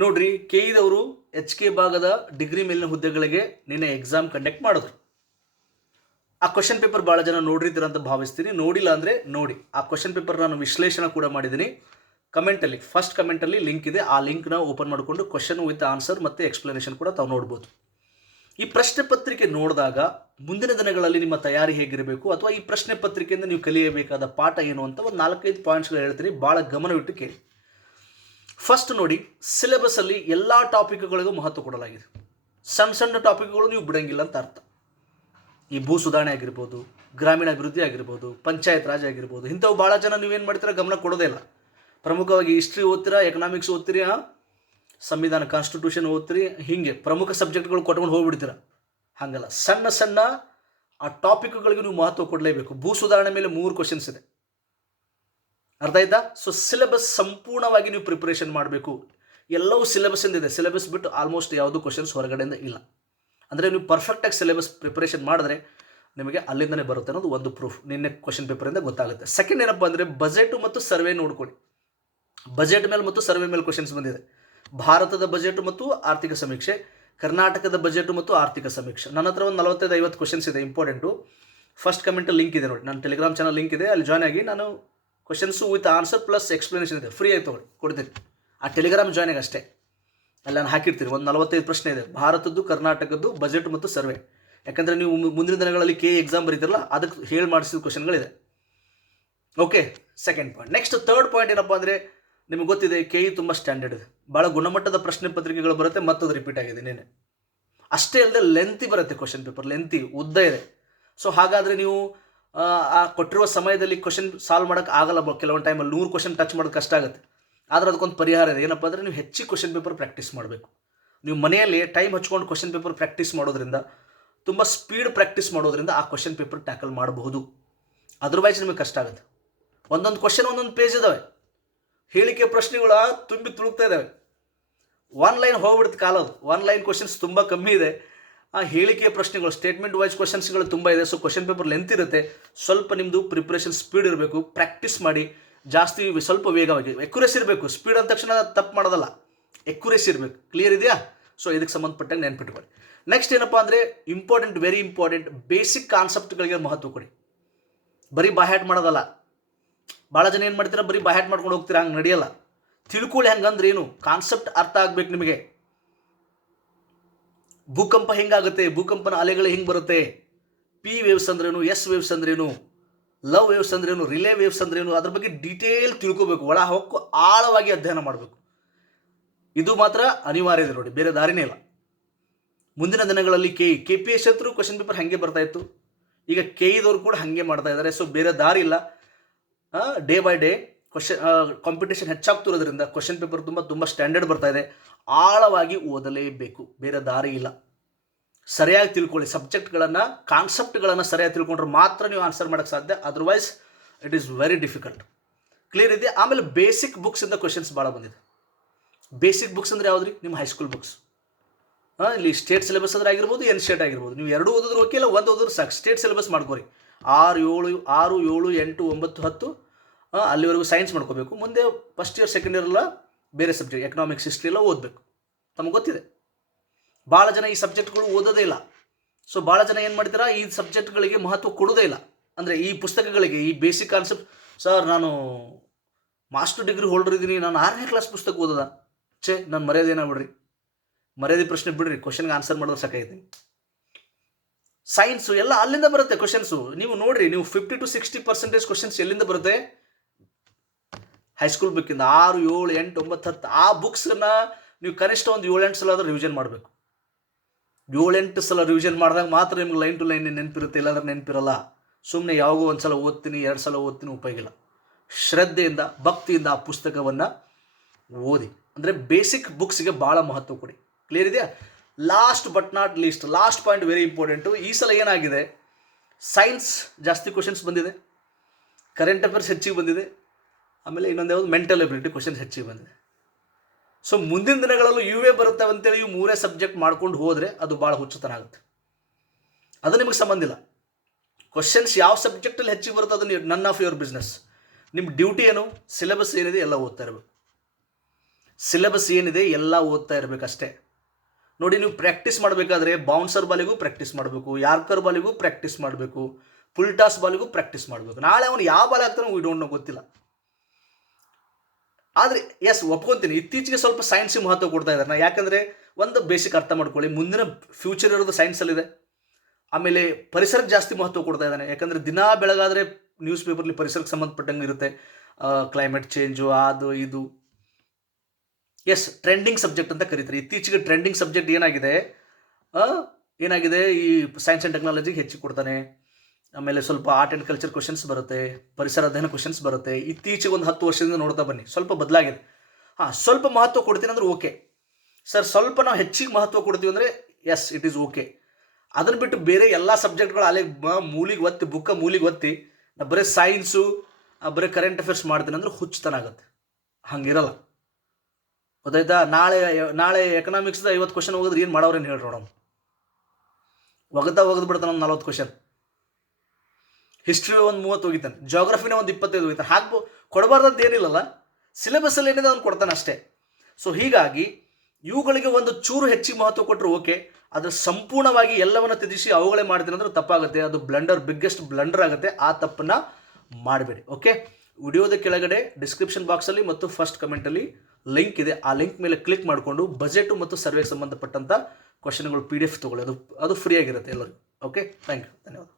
ನೋಡ್ರಿ ಕೆ ಇದವರು ಎಚ್ ಕೆ ಭಾಗದ ಡಿಗ್ರಿ ಮೇಲಿನ ಹುದ್ದೆಗಳಿಗೆ ನಿನ್ನೆ ಎಕ್ಸಾಮ್ ಕಂಡಕ್ಟ್ ಮಾಡಿದ್ರು. ಆ ಕ್ವಶನ್ ಪೇಪರ್ ಭಾಳ ಜನ ನೋಡಿರ್ತೀರ ಅಂತ ಭಾವಿಸ್ತೀನಿ. ನೋಡಿಲ್ಲ ಅಂದರೆ ನೋಡಿ. ಆ ಕ್ವಶನ್ ಪೇಪರ್ ನಾನು ವಿಶ್ಲೇಷಣೆ ಕೂಡ ಮಾಡಿದ್ದೀನಿ. ಕಮೆಂಟಲ್ಲಿ ಫಸ್ಟ್ ಕಮೆಂಟಲ್ಲಿ ಲಿಂಕ್ ಇದೆ. ಆ ಲಿಂಕ್ನ ಓಪನ್ ಮಾಡಿಕೊಂಡು ಕ್ವಶನ್ ವಿತ್ ಆನ್ಸರ್ ಮತ್ತು ಎಕ್ಸ್ಪ್ಲನೇಷನ್ ಕೂಡ ತಾವು ನೋಡ್ಬೋದು. ಈ ಪ್ರಶ್ನೆ ಪತ್ರಿಕೆ ನೋಡಿದಾಗ ಮುಂದಿನ ದಿನಗಳಲ್ಲಿ ನಿಮ್ಮ ತಯಾರಿ ಹೇಗಿರಬೇಕು ಅಥವಾ ಈ ಪ್ರಶ್ನೆ ಪತ್ರಿಕೆಯಿಂದ ನೀವು ಕಲಿಯಬೇಕಾದ ಪಾಠ ಏನು ಅಂತ ಒಂದು ನಾಲ್ಕೈದು ಪಾಯಿಂಟ್ಸ್ಗಳು ಹೇಳ್ತೀನಿ. ಭಾಳ ಗಮನವಿಟ್ಟು ಕೇಳಿ. ಫಸ್ಟ್ ನೋಡಿ ಸಿಲೆಬಸ್ಸಲ್ಲಿ ಎಲ್ಲ ಟಾಪಿಕ್ಗಳಿಗೂ ಮಹತ್ವ ಕೊಡಲಾಗಿದೆ. ಸಣ್ಣ ಸಣ್ಣ ಟಾಪಿಕ್ಗಳು ನೀವು ಬಿಡಂಗಿಲ್ಲ ಅಂತ ಅರ್ಥ. ಈ ಭೂ ಸುಧಾರಣೆ ಆಗಿರ್ಬೋದು, ಗ್ರಾಮೀಣ ಅಭಿವೃದ್ಧಿ ಆಗಿರ್ಬೋದು, ಪಂಚಾಯತ್ ರಾಜ್ ಆಗಿರ್ಬೋದು, ಇಂಥವು ಭಾಳ ಜನ ನೀವೇನು ಮಾಡ್ತೀರಾ, ಗಮನ ಕೊಡೋದೇ ಇಲ್ಲ. ಪ್ರಮುಖವಾಗಿ ಹಿಸ್ಟ್ರಿ ಓದ್ತೀರಾ ಎಕನಾಮಿಕ್ಸ್ ಓದ್ತೀರಿ ಸಂವಿಧಾನ ಕಾನ್ಸ್ಟಿಟ್ಯೂಷನ್ ಓದ್ತೀರಿ, ಹೀಗೆ ಪ್ರಮುಖ ಸಬ್ಜೆಕ್ಟ್ಗಳು ಕೊಟ್ಕೊಂಡು ಹೋಗ್ಬಿಡ್ತೀರಾ? ಹಾಗಲ್ಲ. ಸಣ್ಣ ಸಣ್ಣ ಆ ಟಾಪಿಕ್ಗಳಿಗೆ ನೀವು ಮಹತ್ವ ಕೊಡಲೇಬೇಕು. ಭೂ ಸುಧಾರಣೆ ಮೇಲೆ ಮೂರು ಕ್ವಶನ್ಸ್ ಇದೆ. ಅರ್ಥ ಆಯ್ತಾ? ಸೊ ಸಿಲೆಬಸ್ ಸಂಪೂರ್ಣವಾಗಿ ನೀವು ಪ್ರಿಪರೇಷನ್ ಮಾಡಬೇಕು. ಎಲ್ಲವೂ ಸಿಲೆಬಸ್ ಇದೆ ಸಿಲೆಬಸ್ ಬಿಟ್ಟು ಆಲ್ಮೋಸ್ಟ್ ಯಾವುದು ಕ್ವಶನ್ಸ್ ಹೊರಗಡೆಯಿಂದ ಇಲ್ಲ. ಅಂದರೆ ನೀವು ಪರ್ಫೆಕ್ಟಾಗಿ ಸಿಲೆಬಸ್ ಪ್ರಿಪ್ರೇಷನ್ ಮಾಡಿದ್ರೆ ನಿಮಗೆ ಅಲ್ಲಿಂದನೇ ಬರುತ್ತೆ ಅನ್ನೋದು ಒಂದು ಪ್ರೂಫ್ ನಿನ್ನೆ ಕ್ವಶನ್ ಪೇಪರಿಂದ ಗೊತ್ತಾಗುತ್ತೆ. ಸೆಕೆಂಡ್ ಏನಪ್ಪ ಅಂದರೆ ಬಜೆಟು ಮತ್ತು ಸರ್ವೆ ನೋಡ್ಕೊಳ್ಳಿ. ಬಜೆಟ್ ಮೇಲೆ ಮತ್ತು ಸರ್ವೆ ಮೇಲೆ ಕ್ವಶನ್ಸ್ ಬಂದಿದೆ. ಭಾರತದ ಬಜೆಟ್ ಮತ್ತು ಆರ್ಥಿಕ ಸಮೀಕ್ಷೆ, ಕರ್ನಾಟಕದ ಬಜೆಟ್ ಮತ್ತು ಆರ್ಥಿಕ ಸಮೀಕ್ಷೆ. ನನ್ನ ಹತ್ರ ಒಂದು ನಲವತ್ತೈದು ಐವತ್ತು ಕ್ವಶನ್ಸ್ ಇದೆ ಇಂಪಾರ್ಟೆಂಟು ಫಸ್ಟ್ ಕಮೆಂಟ್ ಲಿಂಕ್ ಇದೆ ನೋಡಿ. ನನ್ನ ಟೆಲಿಗ್ರಾಮ್ ಚಾನಲ್ ಲಿಂಕ್ ಇದೆ. ಅಲ್ಲಿ ಜಾಯ್ನ್ ಆಗಿ ನಾನು questions with answer plus explanation ಇದೆ. ಫ್ರೀ ಆಗಿ ತೊಗೊಳ್ಳಿ. ಕೊಡ್ತೀನಿ. ಆ ಟೆಲಿಗ್ರಾಮ್ ಜಾಯ್ನಿಗೆ ಅಷ್ಟೇ. ಅಲ್ಲಿ ನಾನು ಹಾಕಿರ್ತೀನಿ ಒಂದು ನಲವತ್ತೈದು ಪ್ರಶ್ನೆ ಇದೆ. ಭಾರತದ್ದು, ಕರ್ನಾಟಕದ್ದು ಬಜೆಟ್ ಮತ್ತು ಸರ್ವೆ ಯಾಕಂದರೆ ನೀವು ಮುಂದಿನ ದಿನಗಳಲ್ಲಿ ಕೆ ಎಕ್ಸಾಮ್ ಬರೀತಿರಲ್ಲ, ಅದಕ್ಕೆ ಹೇಳಿ ಮಾಡಿಸಿದ ಕ್ವಶನ್ಗಳಿದೆ okay second point next third point ಏನಪ್ಪ ಅಂದರೆ, ನಿಮಗೆ ಗೊತ್ತಿದೆ ಕೆ ಇ ತುಂಬ ಸ್ಟ್ಯಾಂಡರ್ಡ್ ಇದೆ. ಭಾಳ ಗುಣಮಟ್ಟದ ಪ್ರಶ್ನೆ ಪತ್ರಿಕೆಗಳು ಬರುತ್ತೆ, ಮತ್ತದು ರಿಪೀಟ್ ಆಗಿದೆ ನೀನೆ ಅಷ್ಟೇ ಅಲ್ಲದೆ ಲೆಂತಿ ಬರುತ್ತೆ ಕ್ವಶನ್ ಪೇಪರ್ ಲೆಂತಿ ಉದ್ದ ಇದೆ. ಸೊ ಹಾಗಾದರೆ ನೀವು ಆ, ಕೊಟ್ಟಿರುವ ಸಮಯದಲ್ಲಿ ಕ್ವಶನ್ ಸಾಲ್ವ್ ಮಾಡೋಕ್ಕೆ ಆಗಲ್ಲ ಕೆಲವೊಂದು ಟೈಮಲ್ಲಿ ನೂರು ಕ್ವಶನ್ ಟಚ್ ಮಾಡೋದು ಕಷ್ಟ ಆಗುತ್ತೆ. ಆದರೆ ಅದಕ್ಕೊಂದು ಪರಿಹಾರ ಇದೆ. ಏನಪ್ಪ ಅಂದರೆ ನೀವು ಹೆಚ್ಚು ಕ್ವಶನ್ ಪೇಪರ್ ಪ್ರಾಕ್ಟೀಸ್ ಮಾಡಬೇಕು. ನೀವು ಮನೆಯಲ್ಲಿ ಟೈಮ್ ಹಚ್ಕೊಂಡು ಕ್ವಶನ್ ಪೇಪರ್ ಪ್ರಾಕ್ಟೀಸ್ ಮಾಡೋದ್ರಿಂದ ತುಂಬ ಸ್ಪೀಡ್ ಪ್ರಾಕ್ಟೀಸ್ ಮಾಡೋದ್ರಿಂದ ಆ ಕ್ವಶನ್ ಪೇಪರ್ ಟ್ಯಾಕಲ್ ಮಾಡಬಹುದು. ಅದರ್ವೈಸ್ ನಿಮಗೆ ಕಷ್ಟ ಆಗುತ್ತೆ. ಒಂದೊಂದು ಕ್ವಶನ್ ಒಂದೊಂದು ಪೇಜ್ ಇದಾವೆ. ಹೇಳಿಕೆ ಪ್ರಶ್ನೆಗಳ ತುಂಬಿ ತುಳುಕ್ತಾ ಇದ್ದಾವೆ ಒನ್ ಲೈನ್ ಹೋಗ್ಬಿಡುತ್ತೆ ಕಾಲದು ಒನ್ ಲೈನ್ ಕ್ವಶನ್ಸ್ ತುಂಬ ಕಮ್ಮಿ ಇದೆ. ಆ ಹೇಳಿಕೆ ಪ್ರಶ್ನೆಗಳು ಸ್ಟೇಟ್ಮೆಂಟ್ ವೈಸ್ ಕ್ವಶನ್ಸ್ಗಳು ತುಂಬ ಇದೆ. ಸೊ ಕ್ವಶನ್ ಪೇಪರ್ ಲೆಂತ್ ಇರುತ್ತೆ. ಸ್ವಲ್ಪ ನಿಮ್ಮದು ಪ್ರಿಪ್ರೇಷನ್ ಸ್ಪೀಡ್ ಇರಬೇಕು. ಪ್ರಾಕ್ಟೀಸ್ ಮಾಡಿ. ಜಾಸ್ತಿ ಸ್ವಲ್ಪ ವೇಗವಾಗಿ. ಎಕ್ಯುರೇಸಿ ಇರಬೇಕು. ಸ್ಪೀಡ್ ಅಂದ ತಕ್ಷಣ ತಪ್ಪು ಮಾಡೋದಲ್ಲ. ಎಕ್ಯುರೇಸಿ ಇರಬೇಕು. ಕ್ಲಿಯರ್ ಇದೆಯಾ? ಸೊ ಇದಕ್ಕೆ ಸಂಬಂಧಪಟ್ಟಂಗೆ ನೆನ್ಪಿಟ್ಕೊಳ್ಳಿ. ನೆಕ್ಸ್ಟ್ ಏನಪ್ಪ ಅಂದರೆ ಇಂಪಾರ್ಟೆಂಟ್ ವೆರಿ ಇಂಪಾರ್ಟೆಂಟ್ ಬೇಸಿಕ್ ಕಾನ್ಸೆಪ್ಟ್ಗಳಿಗೆ ಮಹತ್ವ ಕೊಡಿ. ಬರೀ ಬಾಹ್ಯಾಟ್ ಮಾಡೋದಲ್ಲ. ಭಾಳ ಜನ ಏನು ಮಾಡ್ತೀರಾ? ಬರೀ ಬಾಹ್ಯಾಟ್ ಮಾಡ್ಕೊಂಡು ಹೋಗ್ತೀರಾ? ಹಂಗೆ ನಡೆಯಲ್ಲ. ತಿಳ್ಕೊಳ್ಳಿ ಹಂಗಂದ್ರೆ ಏನು? ಕಾನ್ಸೆಪ್ಟ್ ಅರ್ಥ ಆಗ್ಬೇಕು ನಿಮಗೆ. ಭೂಕಂಪ ಹೆಂಗಾಗುತ್ತೆ? ಭೂಕಂಪನ ಅಲೆಗಳು ಹೆಂಗೆ ಬರುತ್ತೆ? ಪಿ ವೇವ್ಸ್ ಅಂದ್ರೇನು ಎಸ್ ವೇವ್ಸ್ ಅಂದ್ರೇನು ಲವ್ ವೇವ್ಸ್ ಅಂದ್ರೇನು ರಿಲೇ ವೇವ್ಸ್ ಅಂದ್ರೇನು, ಅದ್ರ ಬಗ್ಗೆ ಡೀಟೇಲ್ ತಿಳ್ಕೋಬೇಕು. ಒಳ ಹೊಕ್ಕು ಆಳವಾಗಿ ಅಧ್ಯಯನ ಮಾಡಬೇಕು. ಇದು ಮಾತ್ರ ಅನಿವಾರ್ಯ ಇದೆ ನೋಡಿ, ಬೇರೆ ದಾರಿನೇ ಇಲ್ಲ. ಮುಂದಿನ ದಿನಗಳಲ್ಲಿ ಕೆ ಕೆ ಪಿ ಎಸ್ ಹತ್ರ ಕ್ವಶನ್ ಪೇಪರ್ ಹಾಗೆ ಬರ್ತಾ ಇತ್ತು. ಈಗ ಕೆ ದವರು ಕೂಡ ಹಾಗೆ ಮಾಡ್ತಾ ಇದ್ದಾರೆ. ಸೊ ಬೇರೆ ದಾರಿ ಇಲ್ಲ. Day by day question competition ಹೆಚ್ಚಾಗ್ತಿರೋದ್ರಿಂದ question paper ತುಂಬ ತುಂಬ ಸ್ಟ್ಯಾಂಡರ್ಡ್ ಬರ್ತಾ ಇದೆ. ಆಳವಾಗಿ ಓದಲೇಬೇಕು. ಬೇರೆ ದಾರಿ ಇಲ್ಲ. ಸರಿಯಾಗಿ ತಿಳ್ಕೊಳ್ಳಿ. ಸಬ್ಜೆಕ್ಟ್ಗಳನ್ನು, ಕಾನ್ಸೆಪ್ಟ್ಗಳನ್ನು ಸರಿಯಾಗಿ ತಿಳ್ಕೊಂಡ್ರೆ ಮಾತ್ರ ನೀವು ಆನ್ಸರ್ ಮಾಡೋಕ್ಕೆ ಸಾಧ್ಯ. Otherwise it is very difficult clear ಇದೆ? ಆಮೇಲೆ ಬೇಸಿಕ್ ಬುಕ್ಸಿಂದ ಕ್ವೆಶನ್ಸ್ ಭಾಳ ಬಂದಿದೆ. ಬೇಸಿಕ್ ಬುಕ್ಸ್ ಅಂದರೆ ಯಾವುದು ರೀ ನಿಮ್ಮ ಹೈಸ್ಕೂಲ್ ಬುಕ್ಸ್ ಹಾಂ, ಇಲ್ಲಿ ಸ್ಟೇಟ್ ಸಿಲೆಬಸ್ ಅಂದ್ರೆ ಆಗಿರ್ಬೋದು ಎನ್ ಸ್ಟೇಟ್ ಆಗಿರ್ಬೋದು. ನೀವು ಎರಡು ಓದಿದ್ರು ಓಕೆ ಇಲ್ಲ, ಒಂದು ಓದಿದ್ರು ಸಾಕು. ಸ್ಟೇಟ್ ಸಿಲೆಬಸ್ ಮಾಡ್ಕೋರಿ. ಆರು ಏಳು ಆರು ಏಳು, ಎಂಟು, ಒಂಬತ್ತು, ಹತ್ತು ಅಲ್ಲಿವರೆಗೂ ಸೈನ್ಸ್ ಮಾಡ್ಕೋಬೇಕು. ಮುಂದೆ ಫಸ್ಟ್ ಇಯರ್ ಸೆಕೆಂಡ್ ಇಯರ್ ಎಲ್ಲ ಬೇರೆ ಸಬ್ಜೆಕ್ಟ್ ಎಕನಾಮಿಕ್ಸ್ ಹಿಸ್ಟ್ರಿ ಎಲ್ಲ ಓದಬೇಕು. ತಮಗೆ ಗೊತ್ತಿದೆ. ಭಾಳ ಜನ ಈ ಸಬ್ಜೆಕ್ಟ್ಗಳು ಓದೋದೇ ಇಲ್ಲ. ಸೊ ಭಾಳ ಜನ ಏನು ಮಾಡ್ತೀರಾ ಈ ಸಬ್ಜೆಕ್ಟ್ಗಳಿಗೆ ಮಹತ್ವ ಕೊಡೋದೇ ಇಲ್ಲ. ಅಂದರೆ ಈ ಪುಸ್ತಕಗಳಿಗೆ, ಈ ಬೇಸಿಕ್ ಕಾನ್ಸೆಪ್ಟ್ ಸರ್ ನಾನು ಮಾಸ್ಟರ್ ಡಿಗ್ರಿ ಹೋಲ್ಡರ್ ಇದ್ದೀನಿ. ನಾನು ಆರನೇ ಕ್ಲಾಸ್ ಪುಸ್ತಕ ಓದದ. ಛೇ, ನಾನು ಮರ್ಯಾದೆ ಬಿಡ್ರಿ ಮರ್ಯಾದೆ ಪ್ರಶ್ನೆ ಬಿಡ್ರಿ ಕ್ವಶನ್ಗೆ ಆನ್ಸರ್ ಮಾಡೋದು ಸಾಕಾಗಿದೆ ಸೈನ್ಸು ಎಲ್ಲ ಅಲ್ಲಿಂದ ಬರುತ್ತೆ ಕ್ವಶನ್ಸು ನೀವು ನೋಡ್ರಿ, ನೀವು fifty to sixty percentage questions ಎಲ್ಲಿಂದ ಬರುತ್ತೆ? ಹೈಸ್ಕೂಲ್ ಬುಕ್ಕಿಂದ ಆರು, ಏಳು, ಎಂಟು, ಒಂಬತ್ತು, ಹತ್ತು, ಆ ಬುಕ್ಸನ್ನ ನೀವು ಕನಿಷ್ಠ ಒಂದು ಏಳೆಂಟು ಸಲ ಆದರೂ ರಿವಿಷನ್ ಮಾಡಬೇಕು. ಏಳೆಂಟು ಸಲ ರಿವಿಷನ್ ಮಾಡಿದಾಗ ಮಾತ್ರ ನಿಮ್ಗೆ ಲೈನ್ ಟು ಲೈನ್ ನೆನಪಿರುತ್ತೆ, ಇಲ್ಲಾಂದ್ರೆ ನೆನಪಿರಲ್ಲ. ಸುಮ್ಮನೆ ಯಾವಾಗೋ ಒಂದು ಸಲ ಓದ್ತೀನಿ, ಎರಡು ಸಲ ಓದ್ತೀನಿ ಉಪಯೋಗಿಲ್ಲ ಶ್ರದ್ಧೆಯಿಂದ, ಭಕ್ತಿಯಿಂದ ಆ ಪುಸ್ತಕವನ್ನು ಓದಿ. ಅಂದರೆ ಬೇಸಿಕ್ ಬುಕ್ಸ್ಗೆ ಭಾಳ ಮಹತ್ವ ಕೊಡಿ. ಕ್ಲಿಯರ್ ಇದೆಯಾ? Last but not least last point very important ಈ ಸಲ ಏನಾಗಿದೆ? ಸೈನ್ಸ್ ಜಾಸ್ತಿ ಕ್ವಶನ್ಸ್ ಬಂದಿದೆ. ಕರೆಂಟ್ ಅಫೇರ್ಸ್ ಹೆಚ್ಚಿಗೆ ಬಂದಿದೆ. ಆಮೇಲೆ ಇನ್ನೊಂದು ಯಾವುದು ಮೆಂಟಲ್ ಎಬಿಲಿಟಿ ಕ್ವಶನ್ಸ್ ಹೆಚ್ಚಿಗೆ ಬಂದಿದೆ. ಸೊ ಮುಂದಿನ ದಿನಗಳಲ್ಲೂ ಇವೇ ಬರುತ್ತವೆ ಅಂತೇಳಿ ಇವು ಮೂರೇ ಸಬ್ಜೆಕ್ಟ್ ಮಾಡ್ಕೊಂಡು ಹೋದರೆ ಅದು ಭಾಳ ಹುಚ್ಚುತನ ಆಗುತ್ತೆ. ಅದು ನಿಮಗೆ ಸಂಬಂಧ ಇಲ್ಲ. ಕ್ವಶನ್ಸ್ ಯಾವ ಸಬ್ಜೆಕ್ಟಲ್ಲಿ ಹೆಚ್ಚಿಗೆ ಬರುತ್ತೆ ಅದು ನನ್ ಆಫ್ ಯುವರ್ ಬಿಸ್ನೆಸ್ ನಿಮ್ಮ ಡ್ಯೂಟಿ ಏನು? ಸಿಲೆಬಸ್ ಏನಿದೆ ಎಲ್ಲ ಓದ್ತಾ ಇರಬೇಕು. ಸಿಲೆಬಸ್ ಏನಿದೆ ಎಲ್ಲ ಓದ್ತಾ ಇರಬೇಕಷ್ಟೇ. ನೋಡಿ, ನೀವು ಪ್ರಾಕ್ಟೀಸ್ ಮಾಡಬೇಕಾದ್ರೆ ಬೌನ್ಸರ್ ಬಾಲಿಗೂ ಪ್ರಾಕ್ಟೀಸ್ ಮಾಡಬೇಕು ಯಾರ್ಕರ್ ಬಾಲಿಗೂ ಪ್ರಾಕ್ಟೀಸ್ ಮಾಡಬೇಕು ಫುಲ್ ಟಾಸ್ ಬಾಲಿಗೂ ಪ್ರಾಕ್ಟೀಸ್ ಮಾಡಬೇಕು. ನಾಳೆ ಅವನು ಯಾವ ಬಾಲ್ ಆಗ್ತಾನೋ ವಿ ಡೋಂಟ್ ನೋ ಗೊತ್ತಿಲ್ಲ. ಆದರೆ ಎಸ್ ಒಪ್ಕೊಂತೀನಿ. ಇತ್ತೀಚೆಗೆ ಸ್ವಲ್ಪ ಸೈನ್ಸಿಗೆ ಮಹತ್ವ ಕೊಡ್ತಾ ಇದ್ದಾರೆ. ಯಾಕಂದರೆ, ಒಂದು ಬೇಸಿಕ್ ಅರ್ಥ ಮಾಡ್ಕೊಳ್ಳಿ. ಮುಂದಿನ ಫ್ಯೂಚರ್ ಇರೋದು ಸೈನ್ಸಲ್ಲಿದೆ ಆಮೇಲೆ ಪರಿಸರಕ್ಕೆ ಜಾಸ್ತಿ ಮಹತ್ವ ಕೊಡ್ತಾ ಇದ್ದಾನೆ. ಯಾಕಂದರೆ, ದಿನಾ ಬೆಳಗಾದರೆ ನ್ಯೂಸ್ ಪೇಪರ್ಲಿ ಪರಿಸರಕ್ಕೆ ಸಂಬಂಧಪಟ್ಟಂಗೆ ಇರುತ್ತೆ. ಕ್ಲೈಮೇಟ್ ಚೇಂಜು ಅದು, ಇದು. ಎಸ್ ಟ್ರೆಂಡಿಂಗ್ ಸಬ್ಜೆಕ್ಟ್ ಅಂತ ಕರೀತಾರೆ. ಇತ್ತೀಚೆಗೆ ಟ್ರೆಂಡಿಂಗ್ ಸಬ್ಜೆಕ್ಟ್ ಏನಾಗಿದೆ? ಏನಾಗಿದೆ? ಈ ಸೈನ್ಸ್ ಆ್ಯಂಡ್ ಟೆಕ್ನಾಲಜಿಗೆ ಹೆಚ್ಚಿಗೆ ಕೊಡ್ತಾನೆ. ಆಮೇಲೆ ಸ್ವಲ್ಪ ಆರ್ಟ್ ಆ್ಯಂಡ್ ಕಲ್ಚರ್ ಕ್ವಶನ್ಸ್ ಬರುತ್ತೆ ಪರಿಸರ ಅಧ್ಯಯನ ಕ್ವಶನ್ಸ್ ಬರುತ್ತೆ. ಇತ್ತೀಚೆಗೆ ಒಂದು ಹತ್ತು ವರ್ಷದಿಂದ ನೋಡ್ತಾ ಬನ್ನಿ. ಸ್ವಲ್ಪ ಬದಲಾಗಿದೆ. ಹಾಂ, ಸ್ವಲ್ಪ ಮಹತ್ವ ಕೊಡ್ತೀನಿ ಅಂದ್ರೆ ಓಕೆ ಸರ್ ಸ್ವಲ್ಪ ನಾವು ಹೆಚ್ಚಿಗೆ ಮಹತ್ವ ಕೊಡ್ತೀವಿ ಅಂದರೆ ಎಸ್ ಇಟ್ ಈಸ್ ಓಕೆ ಅದನ್ನು ಬಿಟ್ಟು ಬೇರೆ ಎಲ್ಲ ಸಬ್ಜೆಕ್ಟ್ಗಳು ಅಲ್ಲೇ ಮೂಲಿಗೆ ಒತ್ತಿ ಬುಕ್ಕ ಮೂಲಿಗೆ ಒತ್ತಿ, ನಾ ಬರೀ ಸೈನ್ಸು ಬರೀ ಕರೆಂಟ್ ಅಫೇರ್ಸ್ ಮಾಡ್ತೀನಿ ಅಂದ್ರೆ ಹುಚ್ಚತನ ಆಗುತ್ತೆ. ಹಂಗಿರಲ್ಲ. ಗೊತ್ತಾಯ್ತಾ? ನಾಳೆ ನಾಳೆ ಎಕನಾಮಿಕ್ಸ್ದ ಐವತ್ತು ಕ್ವಶನ್ ಹೋಗಿದ್ರೆ ಏನು ಮಾಡೋರೇನು ಹೇಳಿ ನೋಡೋಣ ಒಗದ ಒಗದು ಬಿಡ್ತಾನೆ ಒಂದು ನಲ್ವತ್ತು ಕ್ವಶನ್ ಹಿಸ್ಟ್ರಿ ಒಂದು ಮೂವತ್ತು ಹೋಗಿತಾನೆ ಜೋಗ್ರಫಿನ ಒಂದು ಇಪ್ಪತ್ತೈದು ಹೋಗಿತಾನೆ ಹಾಕ್ಬೋ ಕೊಡಬಾರ್ದಂತ ಏನಿಲ್ಲಲ್ಲ. ಸಿಲೆಬಸ್ಸಲ್ಲಿ ಏನಿದೆ ಅವ್ನು ಕೊಡ್ತಾನೆ ಅಷ್ಟೇ. ಸೊ ಹೀಗಾಗಿ ಇವುಗಳಿಗೆ ಒಂದು ಚೂರು ಹೆಚ್ಚಿಗೆ ಮಹತ್ವ ಕೊಟ್ಟರು ಓಕೆ. ಅದು ಸಂಪೂರ್ಣವಾಗಿ ಎಲ್ಲವನ್ನ ತ್ಯಜಿಸಿ ಅವುಗಳೇ ಮಾಡ್ತೀನಿ ಅಂದ್ರೆ ತಪ್ಪಾಗುತ್ತೆ. ಅದು ಬ್ಲಂಡರ್ ಬಿಗ್ಗೆಸ್ಟ್ ಬ್ಲಂಡರ್ ಆಗುತ್ತೆ. ಆ ತಪ್ಪನ್ನ ಮಾಡಬೇಡಿ, ಓಕೆ. ವಿಡಿಯೋದ ಕೆಳಗಡೆ ಡಿಸ್ಕ್ರಿಪ್ಷನ್ ಬಾಕ್ಸಲ್ಲಿ ಮತ್ತು ಫಸ್ಟ್ ಕಮೆಂಟಲ್ಲಿ ಲಿಂಕ್ ಇದೆ. ಆ ಲಿಂಕ್ ಮೇಲೆ ಕ್ಲಿಕ್ ಮಾಡಿಕೊಂಡು ಬಜೆಟು ಮತ್ತು ಸರ್ವೆಗೆ ಸಂಬಂಧಪಟ್ಟಂಥ ಕ್ವಶನ್ಗಳು ಪಿ ಡಿ ಎಫ್ ತೊಗೊಳ್ಳೋದು ಅದು ಫ್ರೀ ಆಗಿರುತ್ತೆ ಎಲ್ಲರಿಗೂ. ಓಕೆ ಥ್ಯಾಂಕ್ ಯು ಧನ್ಯವಾದ.